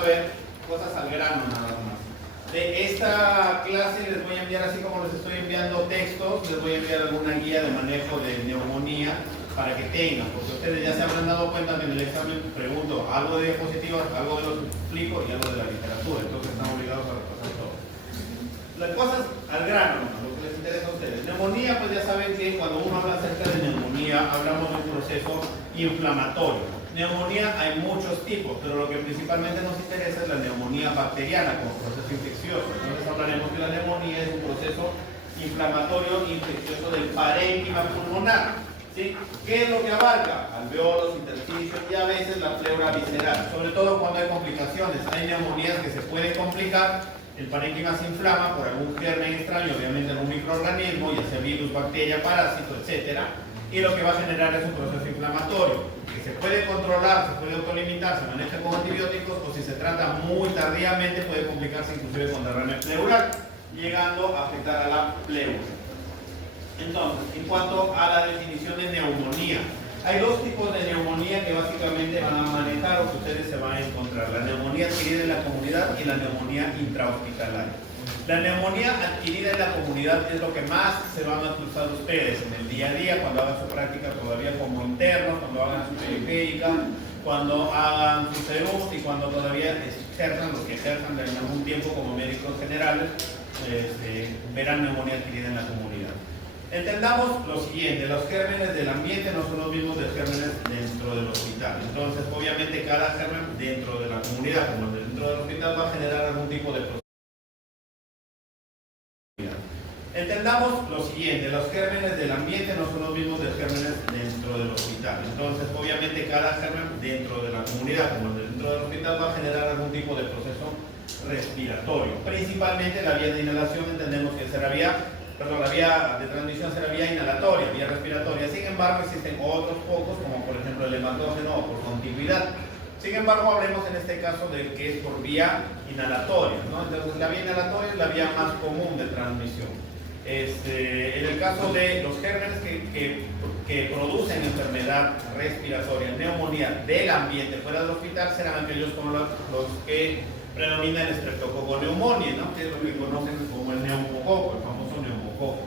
a ver cosas al grano nada más. De esta clase les voy a enviar, así como les estoy enviando textos, les voy a enviar alguna guía de manejo de neumonía para que tengan, porque ustedes ya se habrán dado cuenta que en el examen pregunto algo de diapositivas, algo de los explico y algo de la literatura, entonces están obligados a repasar todo. Las cosas al grano, lo que les interesa a ustedes. Neumonía, pues ya saben que cuando uno habla acerca de neumonía, hablamos de un proceso inflamatorio. Neumonía hay muchos tipos, pero lo que principalmente nos interesa es la neumonía bacteriana como proceso infeccioso. Entonces hablaremos que la neumonía es un proceso inflamatorio infeccioso del parénquima pulmonar. ¿Sí? ¿Qué es lo que abarca? Alveolos, intersticios y a veces la pleura visceral, sobre todo cuando hay complicaciones. Hay neumonías que se pueden complicar, el parénquima se inflama por algún germen extraño, obviamente algún microorganismo, ya sea virus, bacteria, parásito, etc. Y lo que va a generar es un proceso inflamatorio, que se puede controlar, se puede autolimitar, se maneja con antibióticos, o si se trata muy tardíamente puede complicarse inclusive con derrame pleural, llegando a afectar a la pleura. Entonces, en cuanto a la definición de neumonía, hay dos tipos de neumonía que básicamente van a manejar o que ustedes se van a encontrar: la neumonía adquirida en la comunidad y la neumonía intrahospitalaria. La neumonía adquirida en la comunidad es lo que más se van a cruzar ustedes en el día a día, cuando hagan su práctica todavía como internos, cuando hagan su periférica, cuando hagan su CEUS y cuando todavía ejerzan, los que ejerzan de algún tiempo como médicos generales, verán neumonía adquirida en la comunidad. Entendamos lo siguiente: los gérmenes del ambiente no son los mismos de gérmenes dentro del hospital. Entonces, obviamente, cada germen dentro de la comunidad como dentro del hospital va a generar algún tipo de proceso. Entendamos lo siguiente: los gérmenes del ambiente no son los mismos de gérmenes dentro del hospital. Entonces, obviamente, cada germen dentro de la comunidad como dentro del hospital va a generar algún tipo de proceso respiratorio. Principalmente la vía de inhalación entendemos que será la vía de transmisión será vía inhalatoria, vía respiratoria. Sin embargo, existen otros pocos, como por ejemplo el hematógeno o por contigüidad. Sin embargo, hablemos en este caso de que es por vía inhalatoria, ¿no? Entonces, la vía inhalatoria es la vía más común de transmisión. En el caso de los gérmenes que producen enfermedad respiratoria, neumonía del ambiente fuera del hospital, serán aquellos como los que predomina el Streptococcus pneumoniae, ¿no? Que es lo que conocen como el neumococo, el famoso neumococo.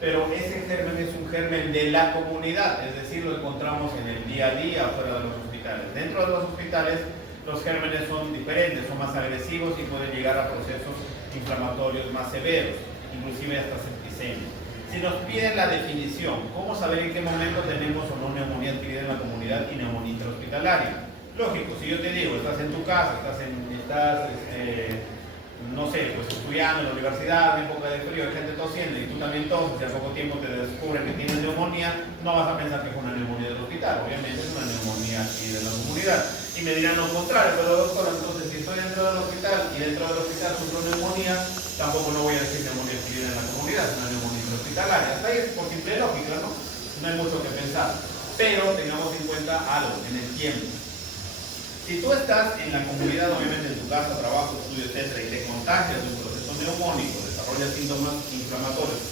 Pero ese germen es un germen de la comunidad, es decir, lo encontramos en el día a día fuera de los hospitales. Dentro de los hospitales los gérmenes son diferentes, son más agresivos y pueden llegar a procesos inflamatorios más severos, inclusive hasta septicemia. Si nos piden la definición, ¿cómo saber en qué momento tenemos o no neumonía adquirida en la comunidad y neumonía intrahospitalaria? Lógico, si yo te digo, estás en tu casa, no sé, pues estudiando en la universidad, en época de frío, hay gente tosiendo y tú también toses y a poco tiempo te descubren que tienes neumonía, no vas a pensar que es una neumonía del hospital, obviamente es una neumonía aquí de la comunidad. Y me dirán lo contrario, pero doctor, entonces si estoy dentro del hospital y dentro del hospital sufro neumonía, tampoco no voy a decir neumonía adquirida en la comunidad, es una neumonía hospitalaria. Hasta ahí es por simple lógica, ¿no? No hay mucho que pensar. Pero tengamos en cuenta algo, en el tiempo. Si tú estás en la comunidad, obviamente en tu casa, trabajo, estudio, etc., y te contagias de un proceso neumónico, desarrollas síntomas inflamatorios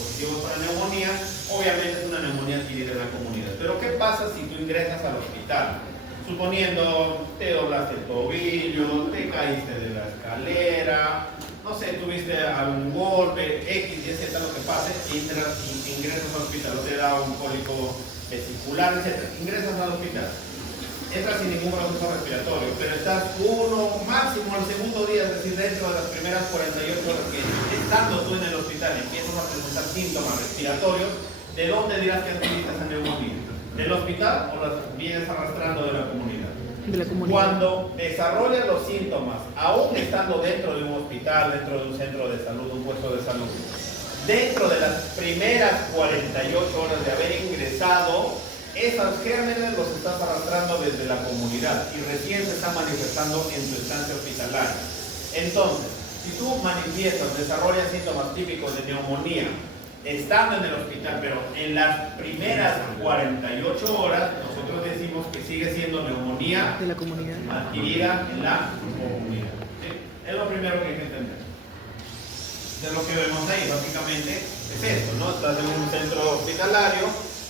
positivos para neumonía, obviamente es una neumonía adquirida en la comunidad. Pero ¿qué pasa si tú ingresas al hospital? Suponiendo te doblaste el tobillo, te caíste de la escalera, no sé, tuviste algún golpe, X, Y, Z, lo que pase, ingresas al hospital, o te da un cólico vesicular, etc. Ingresas al hospital. Entras sin ningún proceso respiratorio, pero estás máximo el segundo día, es decir, dentro de las primeras 48 horas que estando tú en el hospital empiezas a presentar síntomas respiratorios, ¿de dónde dirás que adquiriste esa neumonía? ¿Del hospital o las vienes arrastrando de la comunidad? De la comunidad. Cuando desarrollas los síntomas, aún estando dentro de un hospital, dentro de un centro de salud, un puesto de salud, dentro de las primeras 48 horas de haber ingresado, esos gérmenes los estás arrastrando desde la comunidad y recién se están manifestando en tu estancia hospitalaria. Entonces, si tú manifiestas, desarrollas síntomas típicos de neumonía estando en el hospital, pero en las primeras 48 horas, nosotros decimos que sigue siendo neumonía de la comunidad adquirida en la comunidad. ¿Sí? Es lo primero que hay que entender. De lo que vemos ahí, básicamente, es esto, ¿no? Estás en un centro hospitalario,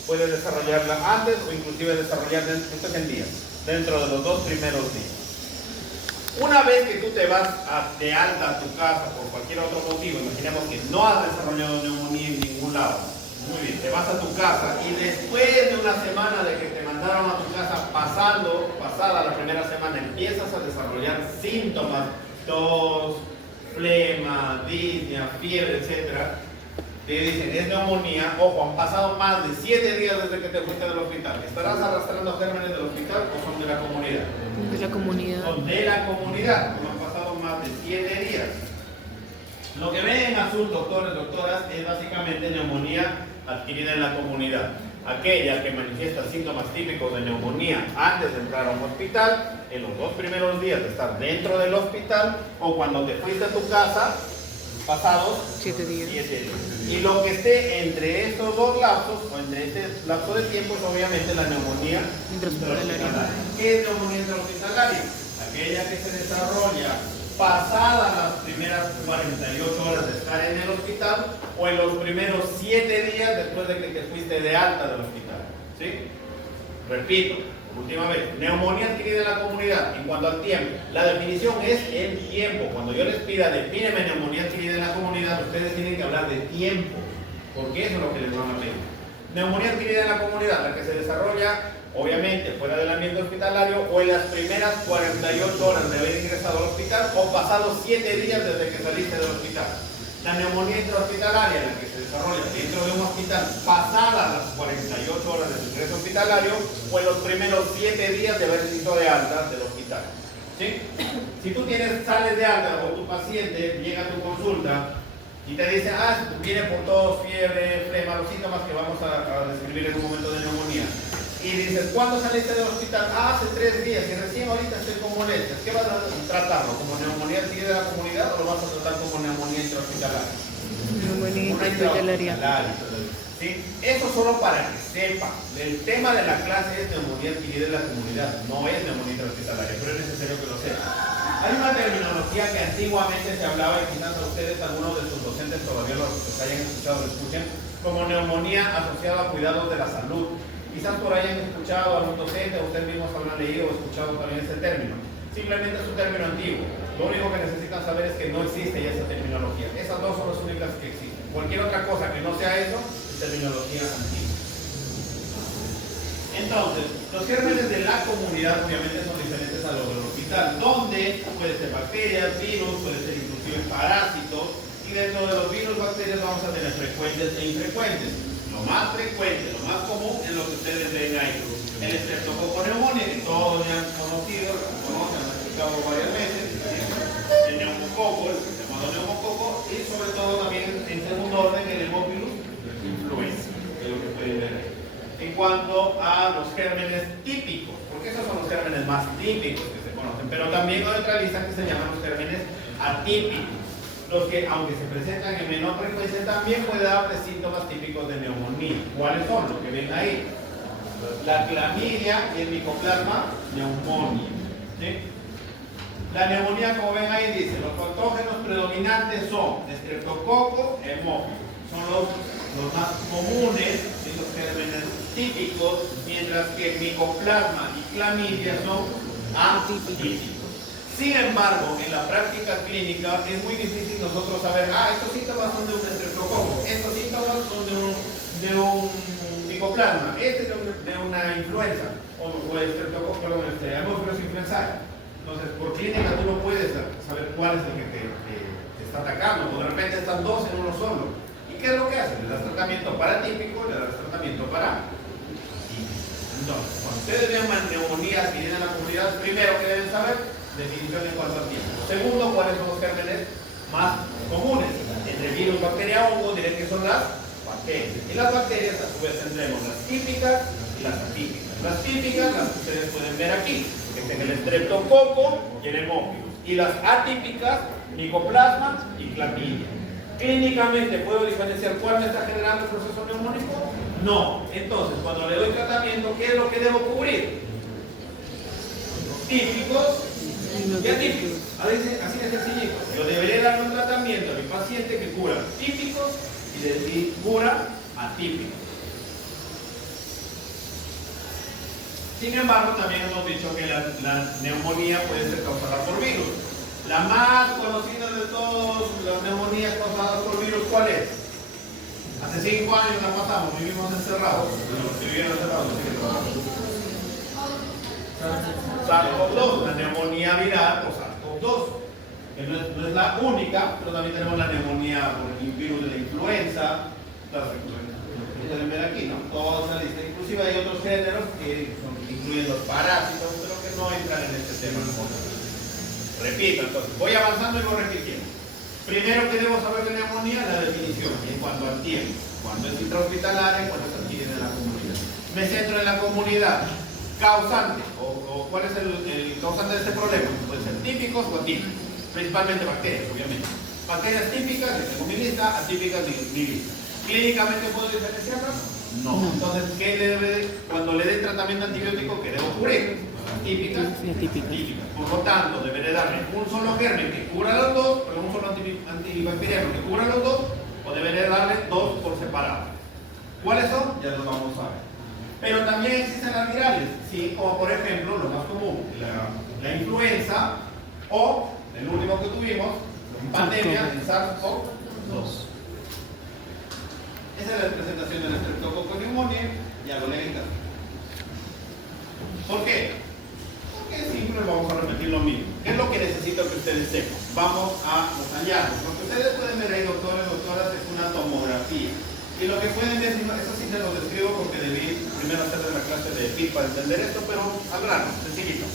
puedes desarrollarla antes o inclusive desarrollarla, esto es en días, dentro de los 2 primeros días. Una vez que tú te vas de alta a tu casa por cualquier otro motivo, imaginemos que no has desarrollado neumonía en ningún lado. Muy bien, te vas a tu casa y después de una semana de que te mandaron a tu casa, pasada la primera semana, empiezas a desarrollar síntomas, tos, flema, disnea, fiebre, etc. Te dicen, es neumonía. Ojo, han pasado más de 7 días desde que te fuiste del hospital. ¿Estarás arrastrando gérmenes del hospital o son de la comunidad? De la comunidad. Son de la comunidad, como han pasado más de 7 días. Lo que ven en azul, doctores, doctoras, es básicamente neumonía adquirida en la comunidad. Aquella que manifiesta síntomas típicos de neumonía antes de entrar a un hospital, en los 2 primeros días de estar dentro del hospital, o cuando te fuiste a tu casa, pasados 7 días. 7 días. Y lo que esté entre estos dos lapsos, o entre este lapso de tiempo, es obviamente la neumonía intrahospitalaria. ¿Qué es neumonía intrahospitalaria? Aquella que se desarrolla pasadas las primeras 48 horas de estar en el hospital o en los primeros 7 días después de que te fuiste de alta del hospital. ¿Sí? Repito, por última vez, neumonía adquirida en la comunidad. En cuanto al tiempo, la definición es el tiempo. Cuando yo les pida defíneme neumonía adquirida en la comunidad, ustedes tienen que hablar de tiempo, porque eso es lo que les van a pedir. Neumonía adquirida en la comunidad, la que se desarrolla obviamente fuera del ambiente hospitalario o en las primeras 48 horas de haber ingresado al hospital o pasados 7 días desde que saliste del hospital. La neumonía intrahospitalaria, la que se desarrolla dentro de un hospital pasadas las 48 horas del ingreso hospitalario o en los primeros 7 días de haber sido de alta del hospital. ¿Sí? Si tú sales de alta o tu paciente llega a tu consulta y te dice, viene por tos, fiebre, flema, los síntomas que vamos a describir en un momento de neumonía. Y dices, ¿cuándo saliste del hospital? Hace 3 días y recién ahorita estoy con molestias. ¿Qué vas a tratarlo? ¿Como neumonía adquirida de la comunidad o lo vas a tratar como neumonía intrahospitalaria? Neumonía intrahospitalaria. ¿Sí? Eso solo para que sepan. El tema de la clase es neumonía adquirida de la comunidad, no es neumonía intrahospitalaria, pero es necesario que lo sepan. Hay una terminología que antiguamente se hablaba y quizás a ustedes, algunos de sus docentes todavía los hayan escuchado, lo escuchen, como neumonía asociada a cuidados de la salud. Quizás por ahí han escuchado a algún docente, o ustedes mismos habrán leído o escuchado también ese término. Simplemente es un término antiguo. Lo único que necesitan saber es que no existe ya esa terminología. Esas dos son las únicas que existen. Cualquier otra cosa que no sea eso, es terminología antigua. Entonces, los gérmenes de la comunidad obviamente son diferentes a los del hospital, donde puede ser bacterias, virus, puede ser inclusive parásitos, y dentro de los virus, bacterias vamos a tener frecuentes e infrecuentes. Lo más frecuente, lo más común es lo que ustedes ven ahí. El Streptococcus pneumoniae, que todos ya han conocido, lo conocen, han explicado varias veces. El neumococo, el llamado neumococo, y sobre todo también en segundo orden el Haemophilus influenza, que es lo que pueden ver ahí. En cuanto a los gérmenes típicos, porque esos son los gérmenes más típicos que se conocen, pero también hay otra lista que se llaman los gérmenes atípicos. Los que, aunque se presentan en menor frecuencia, también puede dar síntomas típicos de neumonía. ¿Cuáles son? Los que ven ahí. La clamidia y el micoplasma neumonía. ¿Sí? La neumonía, como ven ahí, dice, los patógenos predominantes son Streptococcus, Haemophilus. Son los más comunes, los gérmenes típicos, mientras que micoplasma y clamidia son atípicos. Sin embargo, en la práctica clínica es muy difícil nosotros saber, estos síntomas son de un estreptococo, estos síntomas son de un micoplasma, este es de una influenza, o el estreptococo, perdón, Haemophilus influenzae. Entonces, por clínica tú no puedes saber cuál es el que te está atacando, o de repente están dos en uno solo. ¿Y qué es lo que hacen? Le das tratamiento paratípico, le das tratamiento para. Entonces, cuando ustedes vean neumonía que viene en la comunidad, primero que deben saber, definición en cuanto al tiempo. Segundo, cuáles son los gérmenes más comunes. Entre virus, bacteria, hongo, diré que son las bacterias. Y las bacterias, a su vez, tendremos las típicas y las atípicas. Las típicas, las que ustedes pueden ver aquí, que es el Streptococcus y el Haemophilus. Y las atípicas, micoplasma y clamidia. ¿Clínicamente puedo diferenciar cuál me está generando el proceso neumónico? No. Entonces, cuando le doy tratamiento, ¿qué es lo que debo cubrir? Típicos y atípicos. Así de sencillito. Yo debería dar un tratamiento a mi paciente que cura típicos y cura atípicos. Sin embargo, también hemos dicho que la neumonía puede ser causada por virus. más conocida de todas las neumonías causadas por virus, ¿cuál es? Hace 5 años la pasamos, vivimos encerrados. Si vivieron encerrados, SARS-CoV-2, la neumonía viral por SARS-CoV-2. Que no es la única, pero también tenemos la neumonía por el virus de la influenza. Pueden ver aquí, ¿no? Toda esa lista. Inclusive hay otros géneros que incluyen los parásitos, pero que no entran en este tema. Repito, entonces, voy avanzando y voy repitiendo. Primero que debo saber de neumonía, la definición, en cuanto al tiempo. Cuando es intrahospitalaria, cuando se adquiere en la comunidad. Me centro en la comunidad. Causante, o cuál es el causante de este problema. Pueden ser típicos o atípicos. Principalmente bacterias, obviamente. Bacterias típicas, que tengo mi lista, atípicas, mi lista. ¿Clínicamente puedo diferenciarlas? No. Entonces, cuando le dé tratamiento antibiótico, ¿qué debo cubrir? Típicas y atípicas. Por lo tanto, deberé darle un solo germen que cubra los dos, pero un solo antibacteriano que cubra los dos, o deberé darle dos por separado. ¿Cuáles son? Ya los vamos a ver. Pero también existen las virales, ¿sí? Como por ejemplo, lo más común, la influenza o el último que tuvimos, pandemia, el SARS-CoV-2. Esa es la presentación del Streptococcus pneumoniae, ya lo leen. ¿Por qué? Porque siempre vamos a repetir lo mismo. ¿Qué es lo que necesito que ustedes sepan? Vamos a los hallazgos. Lo que ustedes pueden ver ahí, doctores, doctoras, es una tomografía. Y lo que pueden ver, eso sí se lo describo porque debí primero hacer la clase de PIT para entender esto, pero al grano, sencillito.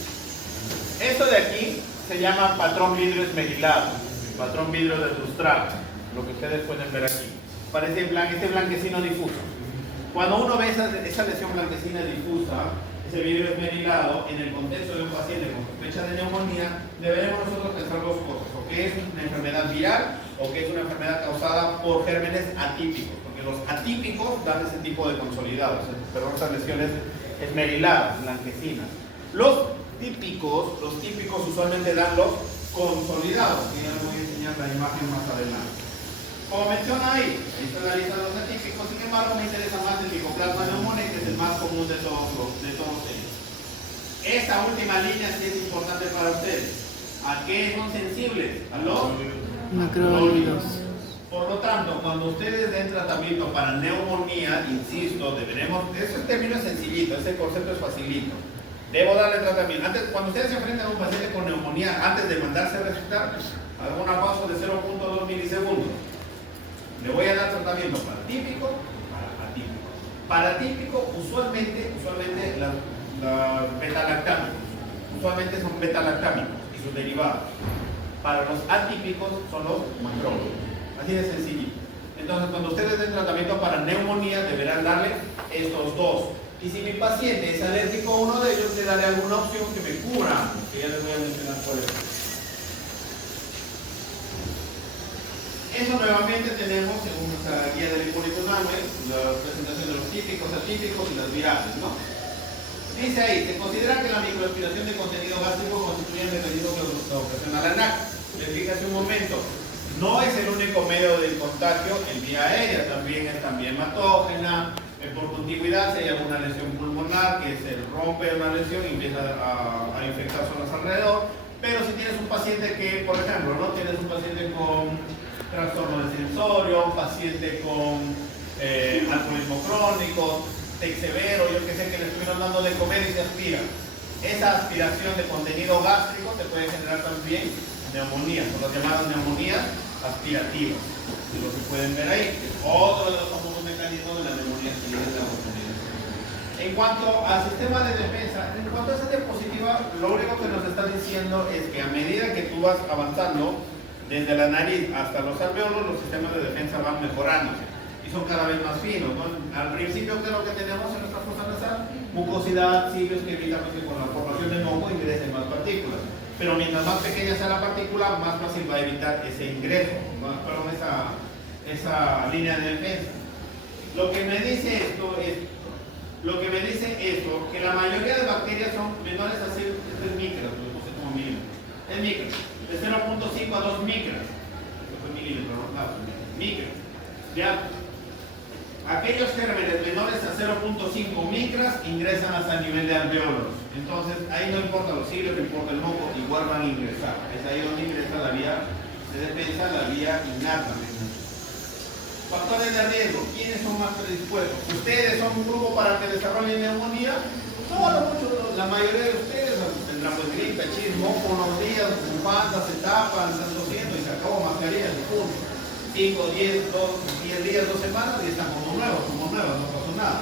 Esto de aquí se llama patrón vidrio esmerilado, patrón vidrio de sustrato, lo que ustedes pueden ver aquí. Parece este blanquecino difuso. Cuando uno ve esa lesión blanquecina difusa, ese vidrio esmerilado, en el contexto de un paciente con sospecha de neumonía, deberemos nosotros pensar dos cosas: o que es una enfermedad viral o que es una enfermedad causada por gérmenes atípicos, porque los atípicos dan ese tipo de consolidados, perdón, esas lesiones esmeriladas, blanquecinas. Los típicos usualmente dan los consolidados, y ya les voy a enseñar la imagen más adelante. Como menciona ahí, esta es la lista de los atípicos, sin embargo me interesa más el Mycoplasma pneumoniae, que es el más común de todos ellos. Esta última línea sí es importante para ustedes. ¿A qué son sensibles? A los macrólidos. Por lo tanto, cuando ustedes den tratamiento para neumonía, insisto, ese término es sencillito, ese concepto es facilito. Debo darle tratamiento. Cuando ustedes se enfrentan a un paciente con neumonía, antes de mandarse a resultar, hago una pausa de 0.2 milisegundos. Le voy a dar tratamiento para típico y para atípico. Para típico, usualmente las beta-lactámicos. Usualmente son beta-lactámicos y sus derivados. Para los atípicos son los macrólidos. Así de sencillito. Entonces, cuando ustedes den tratamiento para neumonía, deberán darle estos dos. Y si mi paciente es alérgico a uno de ellos, le daré alguna opción que me cubra, que ya les voy a mencionar cuál es. Eso nuevamente tenemos en nuestra guía del hipólito Manuel, la presentación de los típicos, atípicos y las virales, ¿no? Dice ahí, se considera que la microaspiración de contenido gástrico constituye el mecanismo que ocasiona la NAC. Les dije hace un momento, no es el único medio de contagio en vía aérea, también es hematógena. Por contigüidad, si hay alguna lesión pulmonar que se rompe una lesión y empieza a infectar zonas alrededor. Pero si tienes un paciente que, por ejemplo, ¿no? Tienes un paciente con trastorno de sensorio, un paciente con alcoholismo crónico, TEC severo, yo que sé, que le estuvieron dando de comer y se aspira. Esa aspiración de contenido gástrico te puede generar también neumonías, son las llamadas neumonías aspirativas. Lo que pueden ver ahí, que es otro de los famosos mecanismos de la neumonía que tiene la oportunidad. En cuanto al sistema de defensa, en cuanto a esa diapositiva, lo único que nos está diciendo es que a medida que tú vas avanzando, desde la nariz hasta los alveolos, los sistemas de defensa van mejorando y son cada vez más finos, ¿no? Al principio, ¿qué es lo que tenemos en nuestra fosa nasal? Mucosidad, cilios que evitan que con la formación de moco ingresen más partículas. Pero mientras más pequeña sea la partícula, más fácil va a evitar ese ingreso, ¿no? Perdón, esa línea de defensa. Lo que me dice esto, que la mayoría de bacterias son menores a 6 micras, lo puse como milímetros. Es micro, de 0.5 a 2 micras. Esto fue milímetros, no, micras. ¿Ya? aquellos gérmenes menores a 0.5 micras ingresan hasta el nivel de alvéolos. Entonces, ahí no importa los siglos, no importa el moco, igual van a ingresar. Es ahí donde ingresa la vía de defensa, la vía innata. Factores de riesgo. ¿Quiénes son más predispuestos? ¿Ustedes son un grupo para que desarrollen neumonía? No, la mayoría de ustedes tendrán pues gripe, chis, moco unos días, panza, se tapan, están tosiendo y se acabó mascarillas y punto. 5, 10 días, 2 semanas y están como nuevos, no pasó nada.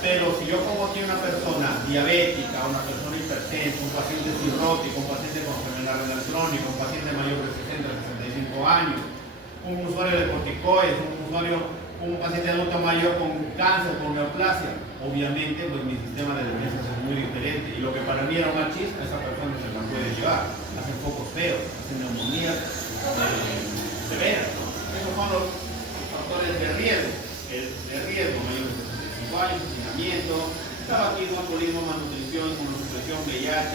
Pero si yo pongo aquí una persona diabética, una persona hipertensa, un paciente cirrótico, un paciente con enfermedad renal crónica, un paciente mayor de 60 65 años, un usuario de corticoides, un paciente adulto mayor con cáncer, con neoplasia, obviamente pues mi sistema de defensa es muy diferente y lo que para mí era una chispa, esa persona se la puede llevar, hacen focos feos, hacen neumonías severas, ¿no? Esos son los factores de riesgo, mayor de 65 años, hacinamiento, tabaquismo, alcoholismo, malnutrición, inmunosupresión, VIH.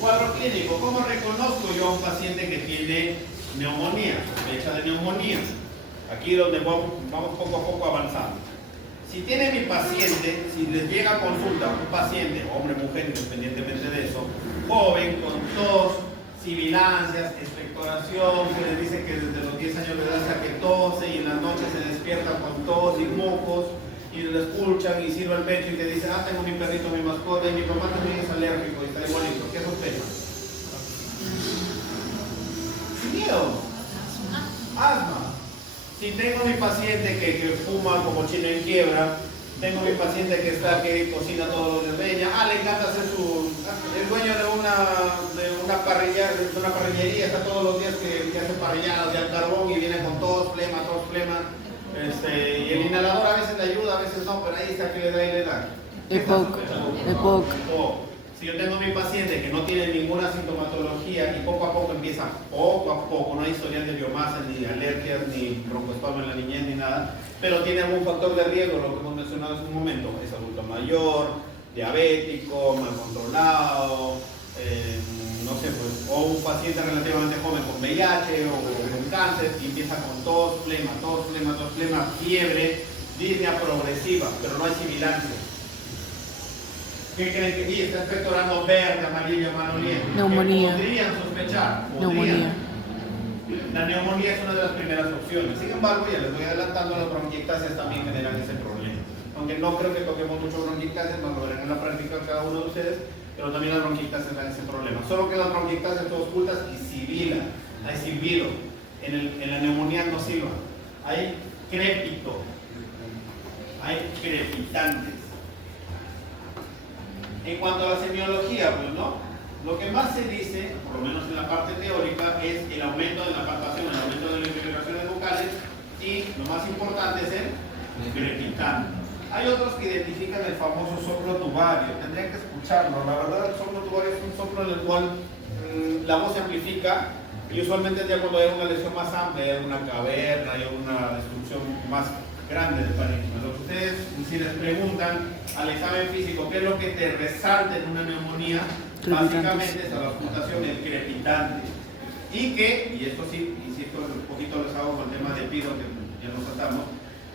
Cuadro clínico. ¿Cómo reconozco yo a un paciente que tiene neumonía, sospecha de neumonía? Aquí donde vamos poco a poco avanzando. Si tiene mi paciente, si les llega a consulta un paciente, hombre, mujer, independientemente de eso, joven, con tos, sibilancias, expectoración, que les dice que desde los 10 años de edad hasta que tose y en las noches se despierta con tos y mocos, y lo escuchan y sirve el pecho y te dice, tengo mi perrito, mi mascota, y mi papá también es alérgico y está igualito. ¿Qué sospecha? Sin miedo. Asma. Si tengo mi paciente que fuma como chino en quiebra, tengo mi paciente que cocina todos los días leña, le encanta hacer el dueño de una parrillería, está todos los días que hace parrilladas de al carbón y viene con tos, flema, y el inhalador a veces le ayuda, a veces no, pero ahí está que le da y le da. EPOC. Si yo tengo mi paciente que no tiene ninguna sintomatología y poco a poco empieza, no hay historial de biomasa, ni alergias, ni broncoespasmo en la niñez, ni nada, pero tiene algún factor de riesgo, lo que hemos mencionado hace un momento, es adulto mayor, diabético, mal controlado, no sé, pues, o un paciente relativamente joven con VIH o con cáncer y empieza con tos, flema, fiebre, disnea progresiva, pero no hay sibilancia. ¿Qué creen que sí? Está expectorando verde, amarillo, amarillento? Neumonía. ¿Podrían sospechar? Neumonía. La neumonía es una de las primeras opciones. Sin embargo, ya les voy adelantando, las bronquiectasias también generan ese problema. Aunque no creo que toquemos mucho bronquiectasias, más lo verán en la práctica cada uno de ustedes, pero también las bronquiectasias dan ese problema. Solo que las bronquiectasias todas ocultas y sibilan. Hay silbido. En la neumonía no silban. Hay crépito. Hay crepitantes. En cuanto a la semiología, pues no. Lo que más se dice, por lo menos en la parte teórica, es el aumento de la palpación, el aumento de las vibraciones vocales y lo más importante es el crepitante. Hay otros que identifican el famoso soplo tubario, tendrían que escucharlo. La verdad, el soplo tubario es un soplo en el cual la voz se amplifica y usualmente es ya cuando hay una lesión más amplia, hay una caverna, hay una destrucción más grande del parénquima. Lo que ustedes, si les preguntan al examen físico qué es lo que te resalta en una neumonía, básicamente es la ocultación del crepitante. Y esto sí, insisto, un poquito les hago con el tema de pido que ya nos tratamos,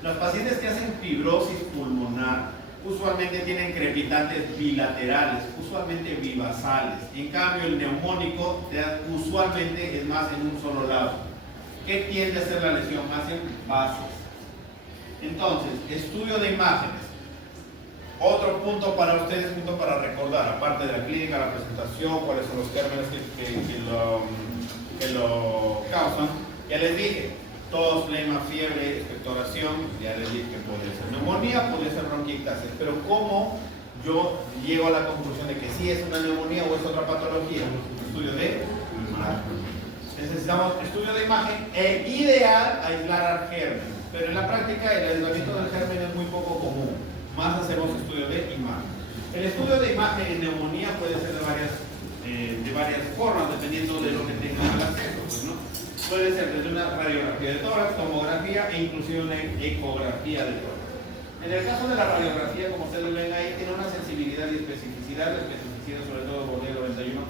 los pacientes que hacen fibrosis pulmonar usualmente tienen crepitantes bilaterales, usualmente bibasales. En cambio, el neumónico usualmente es más en un solo lado. ¿Qué tiende a ser la lesión? Más en bases. Entonces, estudio de imágenes. Otro punto para ustedes, punto para recordar, aparte de la clínica, la presentación, cuáles son los gérmenes que lo causan. Ya les dije, tos, flema, fiebre, expectoración, ya les dije que puede ser neumonía, puede ser bronquiectasis, pero ¿cómo yo llego a la conclusión de que sí es una neumonía o es otra patología? Estudio de imagen. Necesitamos estudio de imagen e ideal aislar al germen. Pero en la práctica el aislamiento del germen es muy poco común. Más hacemos estudio de imagen. El estudio de imagen en neumonía puede ser de varias formas, dependiendo de lo que tengan al acceso, pues, ¿no? Puede ser desde una radiografía de tórax, tomografía e inclusive una ecografía de tórax. En el caso de la radiografía, como ustedes ven ahí, tiene una sensibilidad y especificidad, la especificidad sobre todo por el 91%,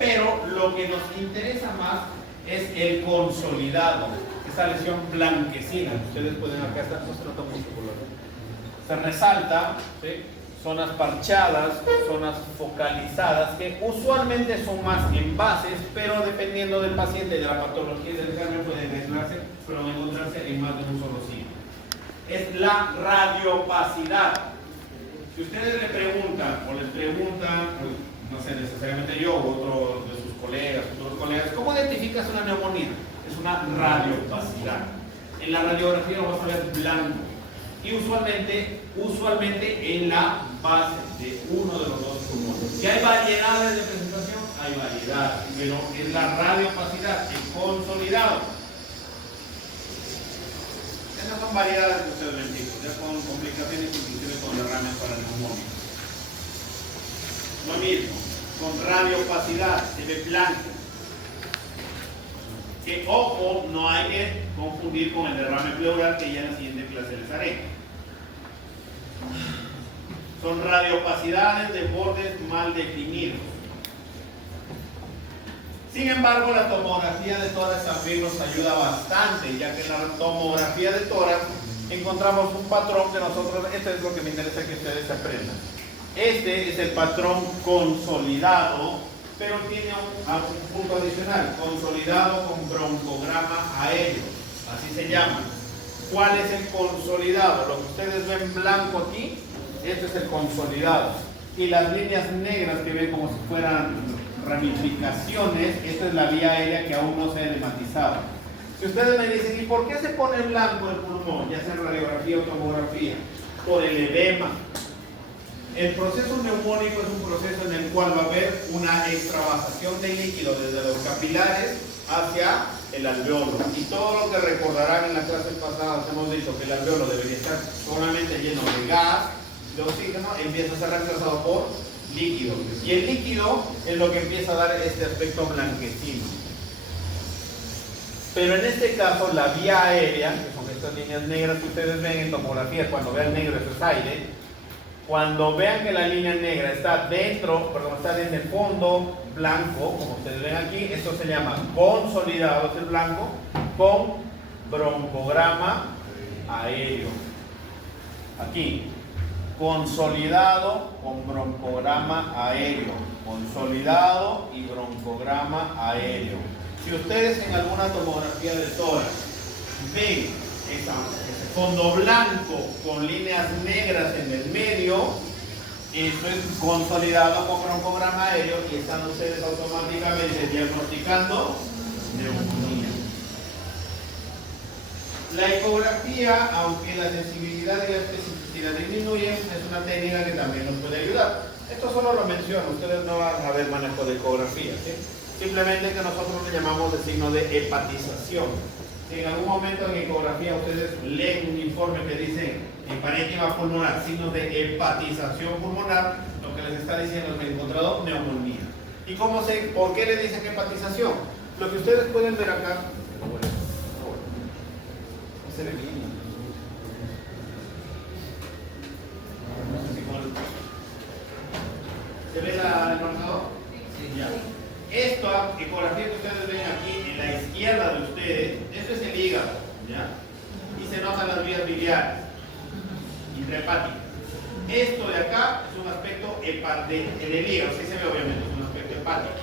pero lo que nos interesa más es el consolidado, que esta lesión blanquecina. Ustedes pueden acá estar, no se nota mucho por la luz. Se resalta, ¿sí? Zonas parchadas, zonas focalizadas, que usualmente son más en bases, pero dependiendo del paciente, de la patología y del germen, pueden encontrarse en más de un solo sitio. Es la radiopacidad. Si ustedes le preguntan, o les preguntan, no sé, necesariamente yo o otro de sus colegas, otros colegas, ¿cómo identificas una neumonía? Es una radiopacidad. En la radiografía lo vas a ver blanco. Y usualmente en la base de uno de los dos pulmones. ¿Que hay variedades de presentación? Hay variedades, pero es la radiopacidad, el consolidado. Esas son variedades que ustedes ven, chicos, ya con complicaciones inclusive con derrames para neumonía. Lo mismo, con radiopacidad, se ve blanco. Que ojo, no hay que confundir con el derrame pleural que ya en la siguiente clase les haré. Son radiopacidades de bordes mal definidos. Sin embargo, la tomografía de tórax también nos ayuda bastante, ya que en la tomografía de tórax encontramos un patrón que nosotros, esto es lo que me interesa que ustedes aprendan. Este es el patrón consolidado, pero tiene un punto adicional, consolidado con broncograma aéreo, así se llama. ¿Cuál es el consolidado? Lo que ustedes ven blanco aquí, este es el consolidado. Y las líneas negras que ven como si fueran ramificaciones, esta es la vía aérea que aún no se ha hematizado. Si ustedes me dicen, ¿y por qué se pone blanco el pulmón? Ya sea en radiografía o tomografía. Por el edema. El proceso neumónico es un proceso en el cual va a haber una extravasación de líquido desde los capilares hacia el alveolo. Y todo lo que recordarán en las clases pasadas hemos dicho que el alveolo debería estar solamente lleno de gas, de oxígeno, empieza a ser reemplazado por líquido. Y el líquido es lo que empieza a dar este aspecto blanquecino. Pero en este caso la vía aérea, que son estas líneas negras que ustedes ven en tomografía, cuando vean negro eso es aire. Cuando vean que la línea negra está está en el fondo blanco, como ustedes ven aquí, esto se llama consolidado, es el blanco, con broncograma aéreo. Aquí, consolidado con broncograma aéreo, consolidado y broncograma aéreo. Si ustedes en alguna tomografía de tórax ven ese fondo blanco con líneas negras en el medio, eso es consolidado con broncograma aéreo y están ustedes automáticamente diagnosticando neumonía. La ecografía, aunque la sensibilidad y la especificidad disminuyen, es una técnica que también nos puede ayudar. Esto solo lo menciono, ustedes no van a ver manejo de ecografía, ¿sí? Simplemente que nosotros le llamamos de signo de hepatización. Si en algún momento en ecografía ustedes leen un informe que dice en parénquima pulmonar, signos de hepatización pulmonar, lo que les está diciendo es que han encontrado neumonía. ¿Y por qué le dicen hepatización? Lo que ustedes pueden ver acá, se ve bien. ¿Se ve el marcador? Sí, ya. Esta ecografía que ustedes ven aquí en la izquierda de ustedes, esto es el hígado, ¿ya? Y se notan las vías biliares, intrahepáticas. Esto de acá es un aspecto en el hígado, sí se ve obviamente, es un aspecto hepático.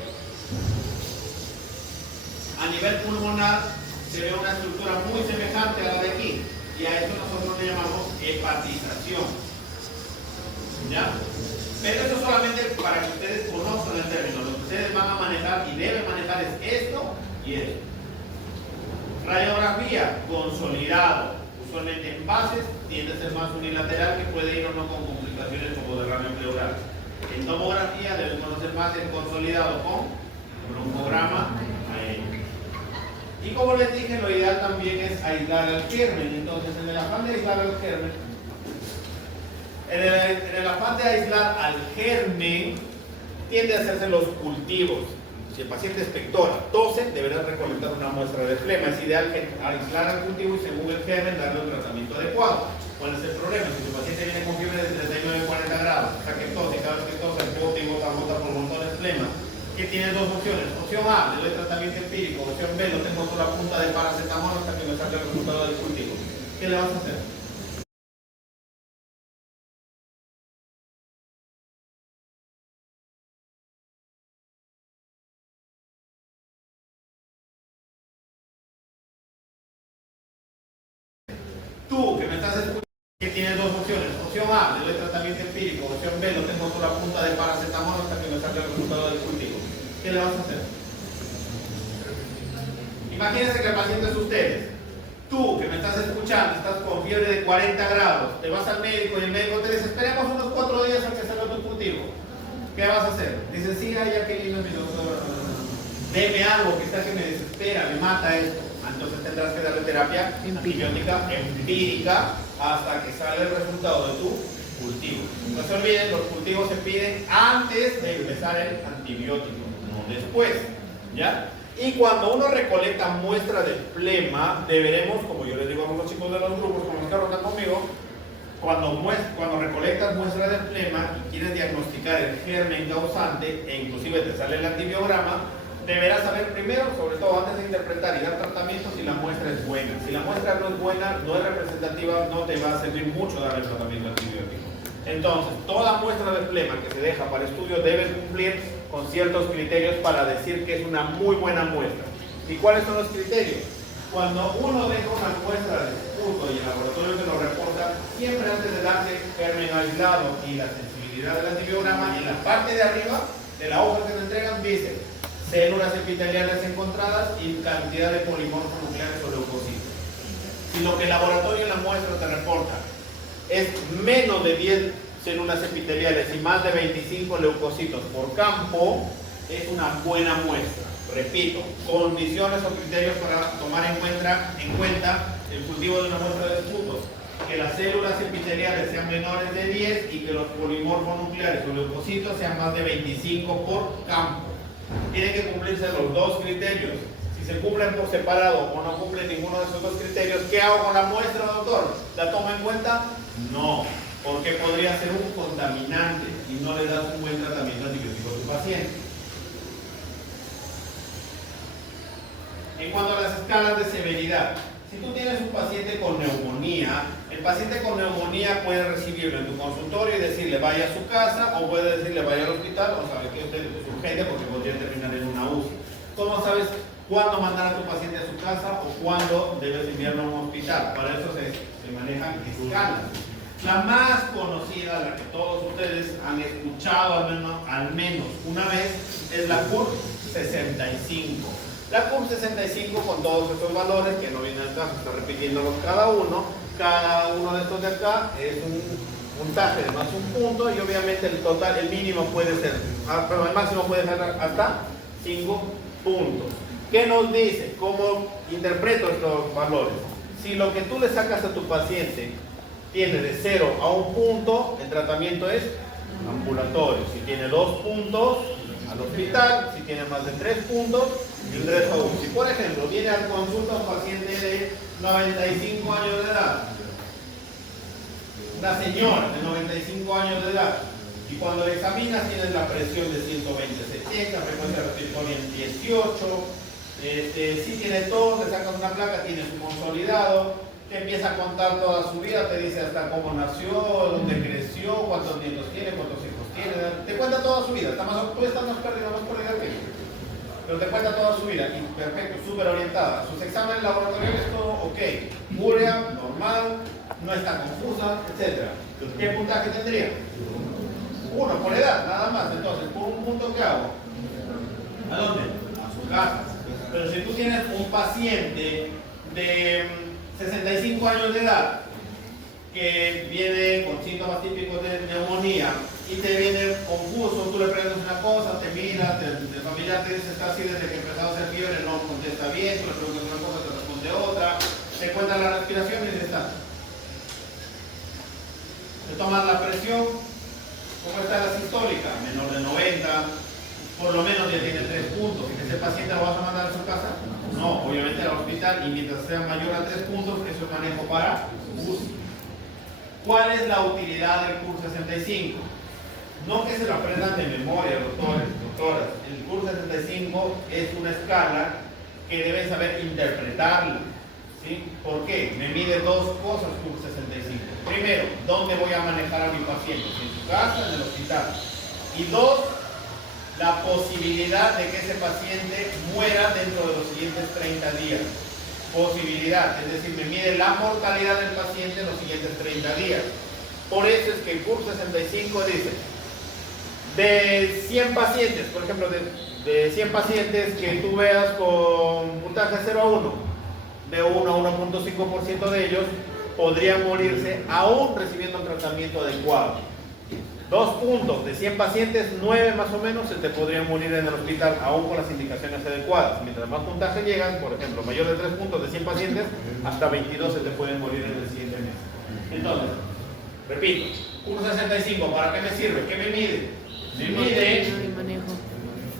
A nivel pulmonar se ve una estructura muy semejante a la de aquí, y a esto nosotros le llamamos hepatización, ¿ya? Pero eso solamente para que ustedes conozcan el término. Lo que ustedes van a manejar y deben manejar es esto y esto. Radiografía, consolidado. Usualmente en bases tiende a ser más unilateral, que puede ir o no con complicaciones como derrame pleural. En tomografía deben conocer más el consolidado con broncograma aéreo. Y como les dije, lo ideal también es aislar al germen. Entonces, en el afán de aislar al germen, en el afán de aislar al germen, tiende a hacerse los cultivos. Si el paciente expectora, tose, deberá recolectar una muestra de flema. Es ideal que aislar al cultivo y según el germen darle un tratamiento adecuado. ¿Cuál es el problema? Si el paciente viene con fiebre de 39 a 40 grados, o sea que tose, cada vez que tose, bota y bota por montones de flema, que tiene dos opciones. Opción A, le doy tratamiento empírico. Opción B, lo tengo con la punta de paracetamol hasta que me salga el resultado del cultivo. ¿Qué le vas a hacer? Tú, que me estás escuchando, que tienes dos opciones. Opción A, le doy tratamiento empírico. Opción B, lo tengo con la punta de paracetamol hasta que me salga el resultado del cultivo. ¿Qué le vas a hacer? Imagínense que el paciente es ustedes. Tú, que me estás escuchando, estás con fiebre de 40 grados, te vas al médico y el médico te dice, esperemos unos 4 días a que salga tu cultivo. ¿Qué vas a hacer? Dices, sí, ya que lindo mi doctor, deme algo que sea que me desespera, me mata esto. Entonces tendrás que darle terapia antibiótica empírica hasta que salga el resultado de tu cultivo. No se olviden, los cultivos se piden antes de empezar el antibiótico, no después. ¿Ya? Y cuando uno recolecta muestra de flema, deberemos, como yo les digo a los chicos de los grupos, con los que rotan conmigo, cuando recolectas muestra de flema y quieres diagnosticar el germen causante, e inclusive te sale el antibiograma, deberás saber primero, sobre todo antes de interpretar y dar tratamiento, si la muestra es buena. Si la muestra no es buena, no es representativa, no te va a servir mucho dar el tratamiento antibiótico. Entonces, toda muestra de flema que se deja para estudio debe cumplir con ciertos criterios para decir que es una muy buena muestra. ¿Y cuáles son los criterios? Cuando uno deja una muestra de esputo y el laboratorio te lo reporta, siempre antes de darle germen aislado y la sensibilidad del antibiograma, en la parte de arriba de la hoja que te entregan dice células epiteliales encontradas y cantidad de polimorfos nucleares o leucocitos. Si lo que el laboratorio en la muestra te reporta es menos de 10 células epiteliales y más de 25 leucocitos por campo, es una buena muestra. Repito, condiciones o criterios para tomar en cuenta el cultivo de una muestra de esputo: que las células epiteliales sean menores de 10 y que los polimorfos nucleares o leucocitos sean más de 25 por campo. Tienen que cumplirse los dos criterios. Si se cumplen por separado o no cumplen ninguno de esos dos criterios, ¿qué hago con la muestra, doctor? ¿La tomo en cuenta? No, porque podría ser un contaminante y no le das un buen tratamiento antibiótico a tu paciente. En cuanto a las escalas de severidad, si tú tienes un paciente con neumonía, el paciente con neumonía puede recibirlo en tu consultorio y decirle vaya a su casa, o puede decirle vaya al hospital, o sabe que usted es urgente porque podría terminar en una UCI. ¿Cómo sabes cuándo mandar a tu paciente a su casa o cuándo debes enviarlo a un hospital? Para eso se manejan escalas. La más conocida, la que todos ustedes han escuchado al menos una vez, es la CUR 65. La CUR 65 con todos estos valores, que no vienen al caso, está repitiéndolos cada uno de estos de acá es un puntaje de más un punto, y obviamente el total, el mínimo puede ser, pero el máximo puede ser hasta 5 puntos. ¿Qué nos dice? ¿Cómo interpreto estos valores? Si lo que tú le sacas a tu paciente tiene de 0 a 1 punto, el tratamiento es ambulatorio. Si tiene 2 puntos, al hospital. Si tiene más de 3 puntos, ingresa a UCI. Si por ejemplo viene a consulta un paciente de 95 años de edad, una señora de 95 años de edad, y cuando le examinas tienes la presión de 120/70, frecuencia respiratoria en 18, si tiene tos, le sacas una placa, tiene su consolidado, te empieza a contar toda su vida, te dice hasta cómo nació, dónde creció, cuántos nietos tiene, cuántos hijos tiene, te cuenta toda su vida. Tú estás más perdida que yo, pero te cuenta toda su vida, y perfecto, súper orientada. Sus exámenes laboratoriales, todo ok, urea, normal, no está confusa, etc. ¿Qué puntaje tendría? 1 por edad, nada más. Entonces, por un punto, ¿qué hago? ¿A dónde? A su casa. Pero si tú tienes un paciente de 65 años de edad que viene con síntomas típicos de neumonía y te viene confuso, tú le preguntas una cosa, te mira, el familiar te dice está así desde que empezó a hacer fiebre, no contesta bien, tú le preguntas una cosa, te responde otra, te cuenta la respiración y dice está. Te tomas la presión, ¿cómo está la sistólica? Menor de 90, por lo menos ya tiene 3 puntos. ¿Ese paciente lo vas a mandar a su casa? No, obviamente al hospital, y mientras sea mayor a 3 puntos, eso es manejo para UCI. ¿Cuál es la utilidad del CUR 65? No que se lo aprendan de memoria, doctores. doctoras, el CUR 65 es una escala que deben saber interpretarla. ¿Sí? ¿Por qué? Me mide dos cosas CUR 65. Primero, ¿dónde voy a manejar a mi paciente? ¿En su casa, en el hospital? Y dos, la posibilidad de que ese paciente muera dentro de los siguientes 30 días. Posibilidad, es decir, me mide la mortalidad del paciente en los siguientes 30 días. Por eso es que el CUR 65 dice, de 100 pacientes, por ejemplo, de 100 pacientes que tú veas con puntaje 0 a 1, de 1 a 1.5% de ellos podrían morirse aún recibiendo un tratamiento adecuado. 2 puntos, de 100 pacientes, 9 más o menos se te podrían morir en el hospital aún con las indicaciones adecuadas. Mientras más puntaje llegan, por ejemplo, mayor de 3 puntos de 100 pacientes, hasta 22 se te pueden morir en el siguiente mes. Entonces, repito, CUR 65, ¿para qué me sirve? ¿Qué me mide? Me mide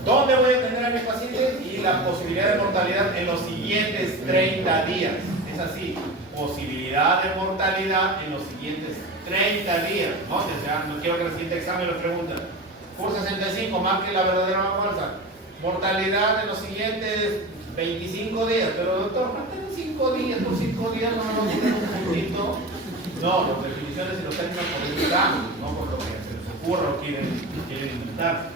dónde voy a tener a mi paciente y la posibilidad de mortalidad en los siguientes 30 días. Es así, posibilidad de mortalidad en los siguientes 30 días. No quiero que el siguiente examen lo pregunten. CUR 65, más que la verdadera o falsa. Mortalidad en los siguientes 25 días. Pero doctor, no tengo 5 días, por 5 días no tienen un puntito. No, las definiciones y los términos por eso están, no por lo que se les ocurra o quieren inventar.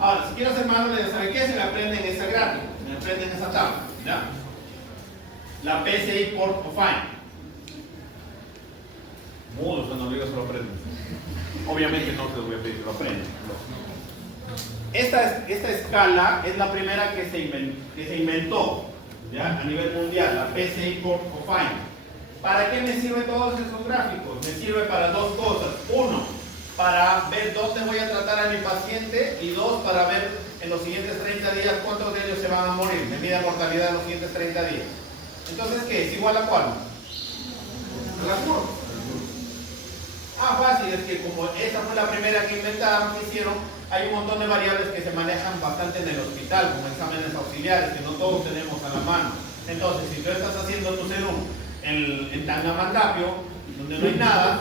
Ahora, si quiero hacer más, ¿sabe qué? Se me aprenden esta gráfica, me aprenden esa tabla, ¿ya? La PCI Port of Fine. Mudos cuando digo se lo aprenden. Obviamente no se los voy a pedir que lo aprendan. Esta escala es la primera que se inventó, ¿ya? A nivel mundial, la PCI Port of Fine. ¿Para qué me sirven todos esos gráficos? Me sirve para dos cosas. Uno, para ver dónde voy a tratar a mi paciente, y dos, para ver en los siguientes 30 días cuántos de ellos se van a morir. Me mide mortalidad en los siguientes 30 días. Entonces, ¿qué? ¿Es igual a cuál? La curva. Fácil, es que como esa fue la primera que inventaron, que hicieron, hay un montón de variables que se manejan bastante en el hospital, como exámenes auxiliares, que no todos tenemos a la mano. Entonces, si tú estás haciendo tu serum en Tangamandapio, donde no hay nada,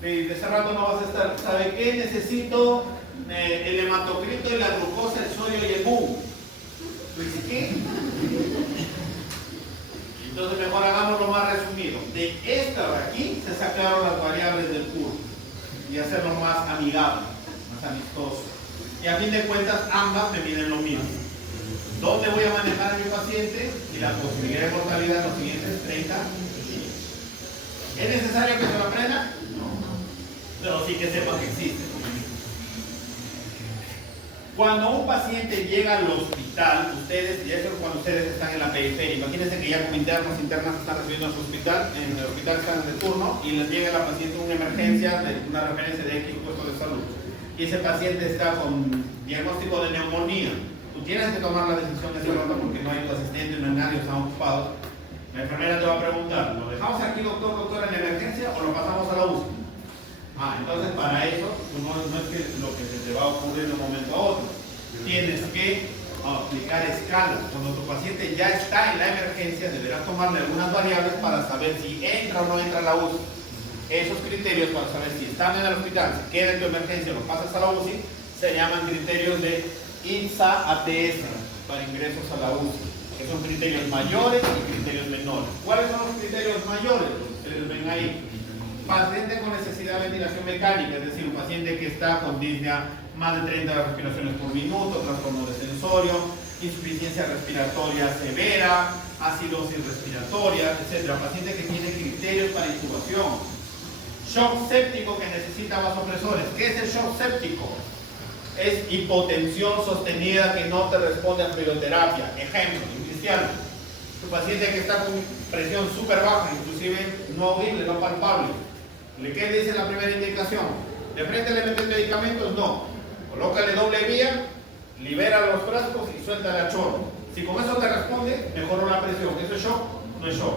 de ese rato no vas a estar, ¿sabe qué? Necesito el hematocrito y la glucosa, el sodio y el BU. ¿Tú dices qué? Entonces mejor hagámoslo más resumido. De esta de aquí se sacaron las variables del CUR y hacerlo más amigable, más amistoso. Y a fin de cuentas ambas me miden lo mismo. ¿Dónde voy a manejar a mi paciente? Y la posibilidad de mortalidad en los siguientes 30 días. ¿Es necesario que se lo aprenda? No. Pero sí que sepa que existe. Cuando un paciente llega al hospital, ustedes, y eso es cuando ustedes están en la periferia, imagínense que ya como internas están recibiendo en su hospital, en el hospital están de turno, y les llega a la paciente una emergencia, una referencia de X puesto de salud. Y ese paciente está con diagnóstico de neumonía. Tú tienes que tomar la decisión de ese rato porque no hay tu asistente, no hay nadie, están ocupados. La enfermera te va a preguntar, ¿lo dejamos aquí, doctor, en emergencia o lo pasamos a la UCI? Entonces para eso no es que lo que se te va a ocurrir de un momento a otro. Tienes que aplicar escalas. Cuando tu paciente ya está en la emergencia, deberás tomarle algunas variables para saber si entra o no entra a la UCI. Esos criterios para saber si están en el hospital, si queda en tu emergencia o lo pasas a la UCI, se llaman criterios de INSA-ATS para ingresos a la UCI, que son criterios mayores y criterios menores. ¿Cuáles son los criterios mayores? Ustedes ven ahí. Paciente con necesidad de ventilación mecánica, es decir, un paciente que está con disnea más de 30 respiraciones por minuto, trastorno de sensorio, insuficiencia respiratoria severa, acidosis respiratoria, etc. Paciente que tiene criterios para intubación. Shock séptico que necesita vasopresores. ¿Qué es el shock séptico? Es hipotensión sostenida que no te responde a crioterapia. Ejemplo, cristiano. Tu paciente que está con presión súper baja, inclusive no audible, no palpable. ¿Qué dice la primera indicación? ¿De frente le meten medicamentos? No. Colócale doble vía, libera los frascos y suéltale a chorro. Si con eso te responde, mejoró la presión. ¿Eso es shock? No es shock.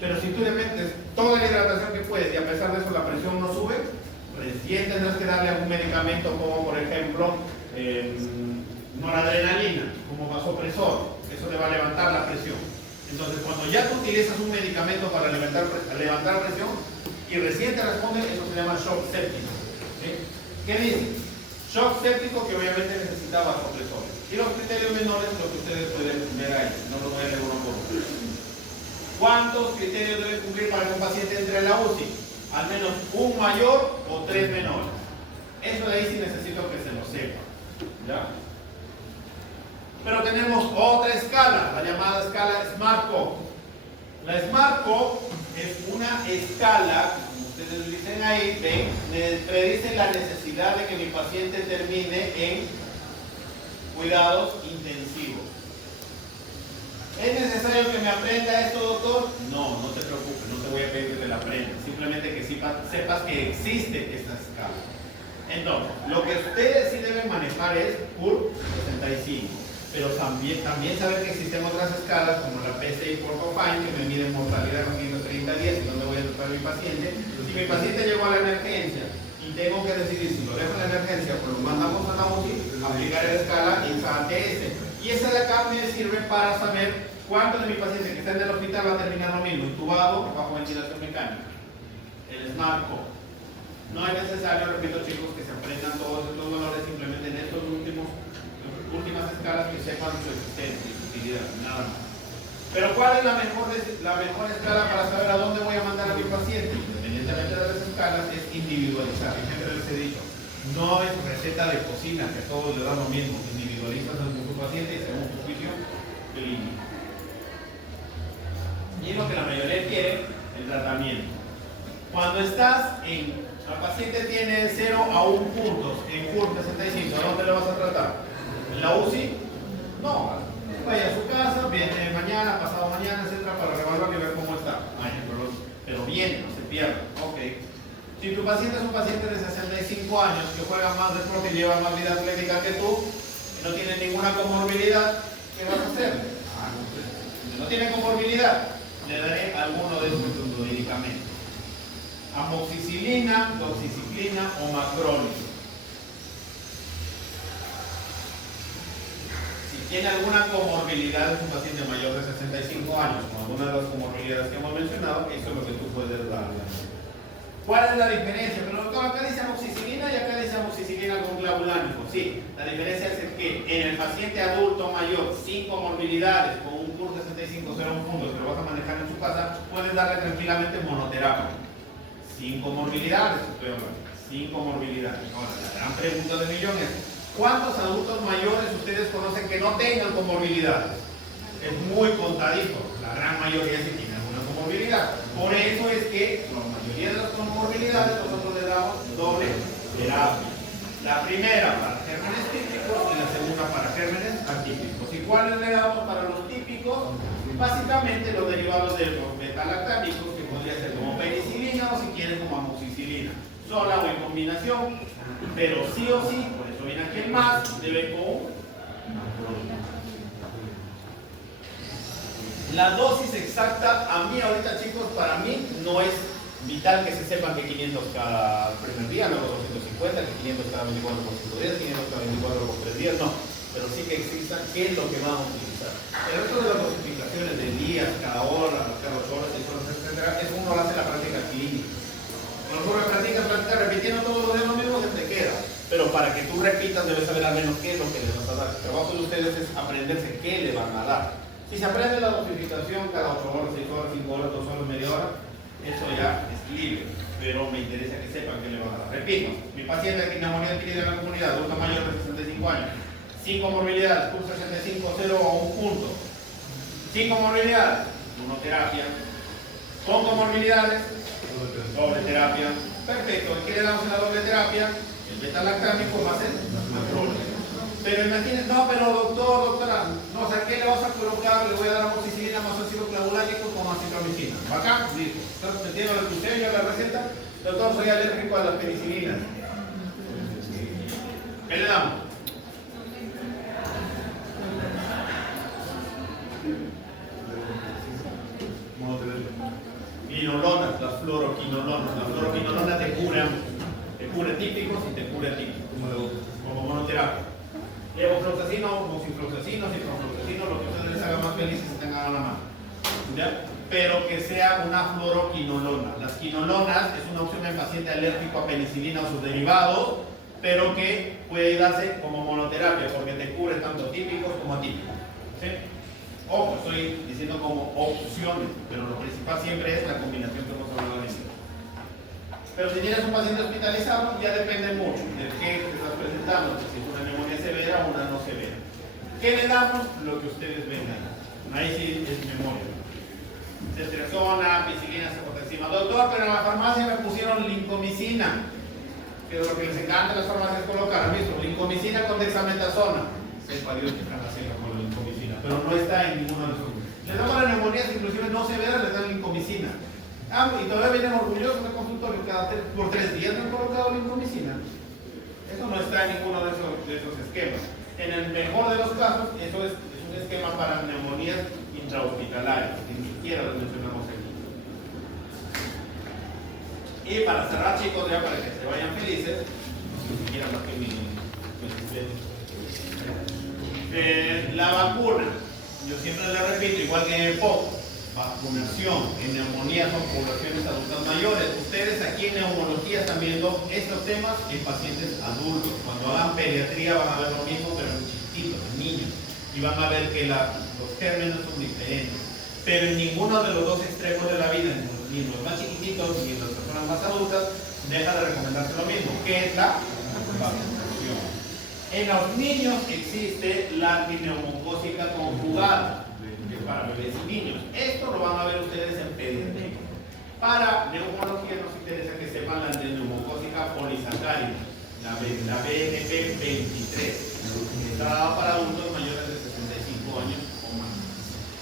Pero si tú le metes toda la hidratación que puedes y a pesar de eso la presión no sube, recién tendrás que darle algún medicamento como por ejemplo noradrenalina, como vasopresor. Eso le va a levantar la presión. Entonces cuando ya tú utilizas un medicamento para levantar presión y recién te responde, eso se llama shock séptico. ¿Sí? ¿Qué dice? Shock séptico que obviamente necesita vasopresores. Y los criterios menores, lo que ustedes pueden ver ahí, no los voy a leer uno por uno. ¿Cuántos criterios debe cumplir para que un paciente entre en la UCI? Al menos un mayor o 3 menores. Eso de ahí sí necesito que se lo sepa. ¿Ya? Pero tenemos otra escala, la llamada escala SMART-CoV. La SMART-CoV es una escala, como ustedes dicen ahí, ven, me predice la necesidad de que mi paciente termine en cuidados intensivos. ¿Es necesario que me aprenda esto, doctor? No, no te preocupes, no te voy a pedir que te la aprendas. Simplemente que sepas que existe esta escala. Entonces, lo que ustedes sí deben manejar es PUR 65. Pero también saber que existen otras escalas como la PCI Porcofine, que me mide mortalidad con 130 días y dónde voy a tratar a mi paciente. Si mi paciente llegó a la emergencia y tengo que decidir si lo dejo en la emergencia o lo mandamos a la UCI, aplicar la escala INSA-ATS. Y esa de acá me sirve para saber cuántos de mi paciente que está en el hospital va a terminar lo mismo, intubado bajo ventilación mecánica. El SMART-CoV. No es necesario, repito chicos, que se aprendan todos estos valores, simplemente en estos últimas escalas que sepan su existencia y su utilidad, nada más. Pero ¿cuál es la mejor escala para saber a dónde voy a mandar a mi paciente? Independientemente de las escalas, es individualizar. Y siempre les he dicho, no es receta de cocina, que a todos les da lo mismo. Individualizas a tu paciente y según tu juicio, te limita. Y es lo que la mayoría quiere, el tratamiento. Cuando estás en, el paciente tiene 0 a 1 puntos en CUR 65, ¿a dónde le vas a tratar? ¿En la UCI? No, vaya a su casa, viene mañana, pasado mañana, etcétera, para reevaluar y ver cómo está. Pero viene, no se pierde. Ok. Si tu paciente es un paciente de 65 años que juega más deporte y lleva más vida atlética que tú, y no tiene ninguna comorbilidad, ¿qué vas a hacer? Si no tiene comorbilidad, le daré alguno de estos medicamentos. Amoxicilina, doxiciclina o macrólido. Si tiene alguna comorbilidad, es un paciente mayor de 65 años, con alguna de las comorbilidades que hemos mencionado, eso es lo que tú puedes dar. ¿Cuál es la diferencia? Pero doctor, acá dice amoxicilina y acá dice amoxicilina con glavulánico. Sí, la diferencia es que en el paciente adulto mayor, sin comorbilidades, con un CUR 65, 0 puntos que lo vas a manejar en su casa, puedes darle tranquilamente monoterapia. Sin comorbilidades, estoy hablando. Sin comorbilidades. Ahora, la gran pregunta del millón es, ¿cuántos adultos mayores ustedes conocen que no tengan comorbilidades? Es muy contadito. La gran mayoría sí tiene alguna comorbilidad. Por eso es que la mayoría de las comorbilidades nosotros le damos doble terapia. La primera para gérmenes típicos y la segunda para gérmenes atípicos. ¿Y cuáles le damos para los típicos? Básicamente los derivados de los beta-lactámicos, que podría ser como penicilina o si quieren como amoxicilina, sola o en combinación, pero sí o sí, por eso viene aquí el más, debe con la dosis exacta. A mí ahorita chicos, para mí no es vital que se sepan que 500 cada primer día, luego 250, que 500 cada 24 por 5 días, 500 cada 24 por 3 días, no, pero sí que exista qué es lo que vamos a utilizar. El resto de las dosificaciones de días, cada hora, cada 8 horas, 6 horas, etcétera, eso uno lo hace en la práctica clínica. Cuando uno practica repitiendo todos los días lo mismo, se te queda. Pero para que tú repitas debes saber al menos qué es lo que le vas a dar. El trabajo de ustedes es aprenderse qué le van a dar. Si se aprende la dosificación cada 8 horas, 6 horas, 5 horas, 2 horas, media hora, eso ya es libre. Pero me interesa que sepan qué le van a dar. Repito, mi paciente aquí en neumonía adquirida en la comunidad, adulto mayor de 65 años, sin comorbilidades, CUR 65, 0 a 1 punto. Sin comorbilidades, monoterapia. Con comorbilidades, doble terapia. Perfecto, ¿qué le damos en la doble terapia? El beta-lactámico más el macrólido. Pero imagínense, no, pero doctora, no, o sea, ¿qué le vas a colocar? Le voy a dar amoxicilina más ácido clavulánico con acitromicina. ¿Bacán? Listo. ¿Estás metiendo la tucella, la receta? Doctor, soy alérgico a las penicilinas. ¿Qué le damos? Quinolonas, las fluoroquinolonas. La fluoroquinolona te cura típicos y te cura atípicos, como monoterapia. Levofloxacino, moxifloxacino, ciprofloxacino, lo que a ustedes les haga más felices y tengan a la mano. ¿Ya? Pero que sea una fluoroquinolona. Las quinolonas es una opción en paciente alérgico a penicilina o sus derivados, pero que puede darse como monoterapia, porque te cubre tanto típicos como atípicos. ¿Sí? Ojo, estoy diciendo como opciones, pero lo principal siempre es la combinación que hemos hablado en esto. Pero si tienes un paciente hospitalizado, ya depende mucho de qué te estás presentando, si es una neumonía severa o una no severa. ¿Qué le damos? Lo que ustedes vengan. Ahí sí es memoria. Ceftriaxona, ampicilina, cefotaxima. Doctor, pero en la farmacia me pusieron lincomicina, que es lo que les encanta a las farmacias colocar, ¿visto? Lincomicina con dexametasona. Sepa Dios que están haciendo con la lincomicina, pero no está en ninguno de esos. Les damos las neumonías, inclusive no severas, les dan lincomicina. Y todavía vienen orgullosos del consultorio, por 3 días me han colocado lincomicina. Eso no está en ninguno de esos esquemas. En el mejor de los casos, eso es un esquema para neumonías intrahospitalarias, que ni siquiera lo mencionamos aquí. Y para cerrar, chicos, ya para que se vayan felices, ni siquiera más que mi la vacuna, yo siempre le repito, igual que en el POC, vacunación en neumonía son poblaciones adultas mayores. Ustedes aquí en neumología están viendo estos temas en pacientes adultos. Cuando hagan pediatría van a ver lo mismo, pero en chiquititos, en niños. Y van a ver que los términos son diferentes. Pero en ninguno de los dos extremos de la vida, ni en los más chiquititos ni en las personas más adultas, deja de recomendarse lo mismo, que es la vacunación. En los niños existe la antineumocócica conjugada, que es para bebés y niños. Esto lo van a ver ustedes en pediatría. Para neumología nos interesa que sepan la antineumocócica polisacárida, la BNP 23, que está dada para adultos mayores de 65 años o más.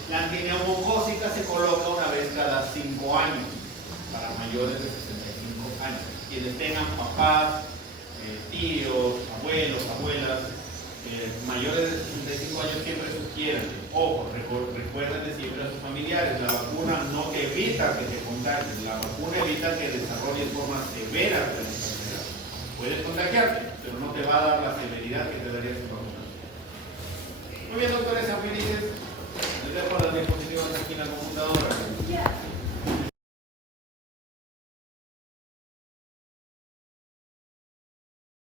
La antineumocócica se coloca una vez cada 5 años para mayores de 65 años. Quienes tengan papás, tíos, abuelos, abuelas, mayores de 65 años siempre sugieran. Ojo, recuerden de siempre a sus familiares, la vacuna no te evita que te contagies, la vacuna evita que desarrolles formas severas de la enfermedad. Puedes contagiarte, pero no te va a dar la severidad que te daría su vacuna.